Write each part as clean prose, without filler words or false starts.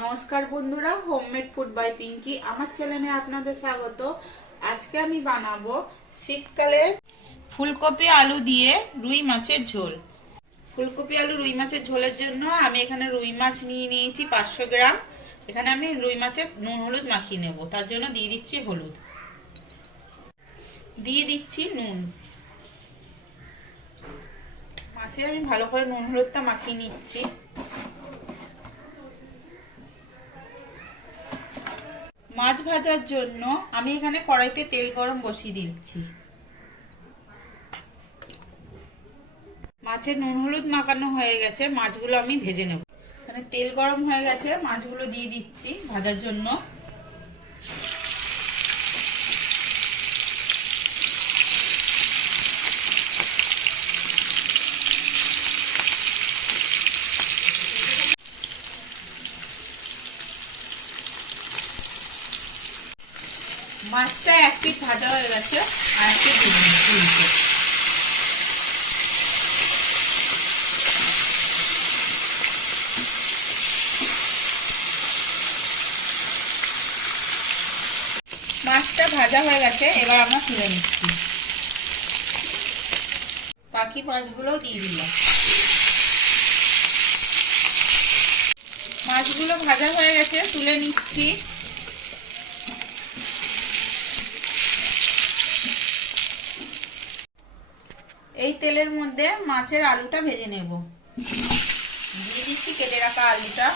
নমস্কার বন্ধুরা, homemade food by Pinki আমার চ্যানেলে আপনাদের স্বাগত। আজকে আমি বানাবো শীতকালে ফুলকপি আলু দিয়ে রুই মাছের ঝোল। ফুলকপি আলু রুই মাছের ঝোলের জন্য আমি এখানে রুই মাছ নিয়ে নিয়েছি 500 গ্রাম। এখানে আমি রুই মাছের নুন হলুদ মাখিয়ে নেব। তার জন্য দিয়ে দিচ্ছি হলুদ, দিয়ে দিচ্ছি নুন। মাছে আমি ভালো করে নুন হলুদটা মাখিয়ে নিচ্ছি। মাছ ভাজার জন্য আমি এখানে কড়াইতে তেল গরম বসিয়ে দিচ্ছি। মাছের নুন হলুদ মাখানো হয়ে গেছে, মাছগুলো আমি ভেজে নেব। এখানে তেল গরম হয়ে গেছে, মাছগুলো দিয়ে দিচ্ছি ভাজার জন্য। মাছটা এক পিঠ ভাজা হয়ে গেছে, আর একটু দিয়ে মাছটা ভাজা হয়ে গেছে, এবার আমরা তুলে নিচ্ছি। বাকি মাছগুলোও দিয়ে দিলাম। মাছগুলো ভাজা হয়ে গেছে, তুলে নিচ্ছি। এই তেলের মধ্যে মাছের আলুটা ভেজে নেব। দিয়ে দিচ্ছি কেটে রাখা আলুটা।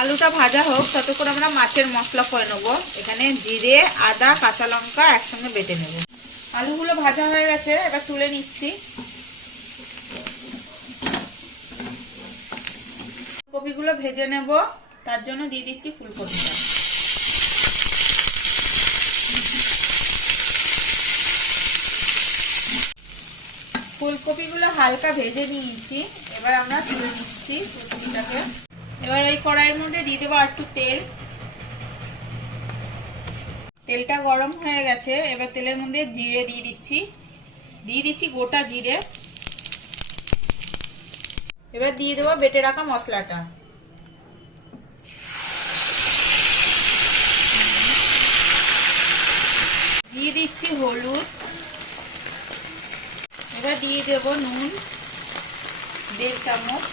আলুটা ভাজা হোক, ততক্ষণ আমরা মাছের মশলা করে নেব। এখানে জিরে, আদা, কাঁচা লঙ্কা একসঙ্গে বেটে নেব। আলুগুলো ভাজা হয়ে গেছে, এবার তুলে নিচ্ছি। কপিগুলো ভেজে নেব, তার জন্য দিয়ে দিচ্ছি ফুলকপিটা। ফুলকপিগুলো হালকা ভেজে নিয়েছি, এবার আমরা তুলে নিচ্ছি ফুলকপিটাকে। এবার এই কড়াইয়ের মধ্যে দিয়ে দেবো একটু তেল। তেলটা গরম হয়ে গেছে, এবার তেলের মধ্যে জিরে দিয়ে দিচ্ছি গোটা জিরে। এবার দিয়ে দেবো বেটে রাখা মশলাটা। দিয়ে দিচ্ছি হলুদ। এবার দিয়ে দেব নুন 1.5 চামচ।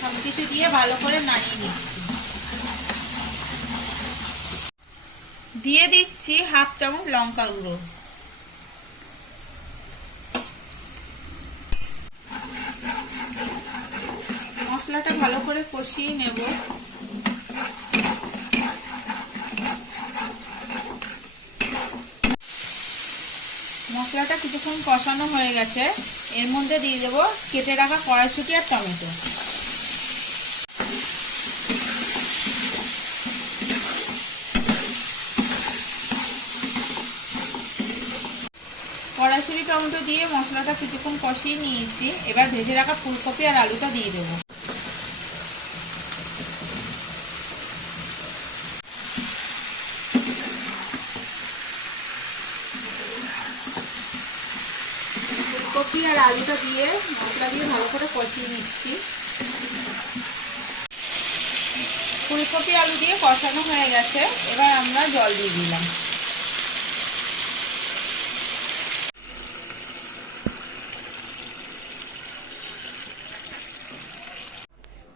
সবকিছু দিয়ে ভালো করে নাড়িয়ে নিচ্ছি। দিয়ে দিচ্ছি 1/2 চামচ লঙ্কা গুঁড়ো। মশলাটা ভালো করে কষিয়ে নেব। মশলাটা কিছুক্ষণ কষানো হয়ে গেছে, এর মধ্যে দিয়ে দেবো কেটে রাখা কড়াইশুঁটি আর টমেটো। কড়াইশুঁটি টমেটো দিয়ে মশলাটা কিছুক্ষণ কষিয়ে নিয়েছি। এবার ভেজে রাখা ফুলকপি আর আলুটা দিয়ে দেবো। ফুলকপি আর আলুটা দিয়ে মশলা দিয়ে ভালো করে কষিয়ে নিচ্ছি। ফুলকপি আলু দিয়ে কষানো হয়ে গেছে, এবার আমরা জল দিয়ে দিলাম।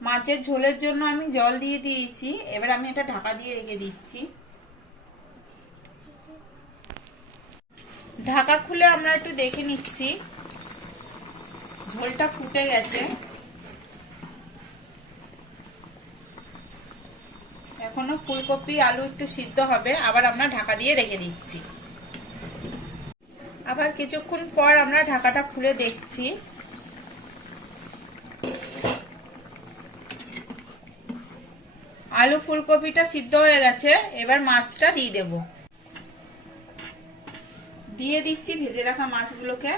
মাছের ঝোলের জন্য আমি জল দিয়ে দিয়েছি, এবার আমি এটা ঢাকা দিয়ে রেখে দিচ্ছি। ঢাকা খুলে আমরা একটু দেখে নিচ্ছি, ঝোলটা ফুটে গেছে। এখনো ফুলকপি আলু একটু সিদ্ধ হবে, আবার আমরা ঢাকা দিয়ে রেখে দিচ্ছি। আবার কিছুক্ষণ পর আমরা ঢাকাটা খুলে দেখছি। আলু ফুলকপিটা সিদ্ধ হয়ে গেছে, এবার মাছটা দিয়ে দেব। দিয়ে দিচ্ছি ভেজে রাখা মাছগুলোকে।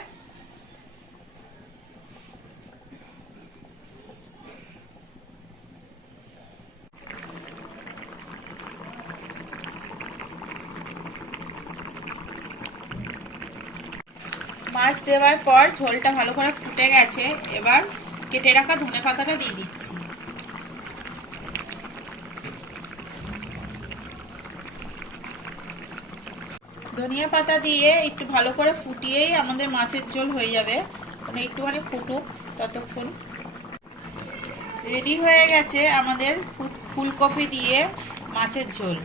মাছ দেওয়ার পর ঝোলটা ভালো করে ফুটে গেছে। এবার কেটে রাখা ধনেপাতাটা দিয়ে দিচ্ছি। ধনিয়া পাতা দিয়ে একটু ভালো করে ফুটিয়েই আমাদের মাছের ঝোল হয়ে যাবে। মানে একটুখানি ফুটুক ততক্ষণ। রেডি হয়ে গেছে আমাদের ফুলকপি দিয়ে মাছের ঝোল।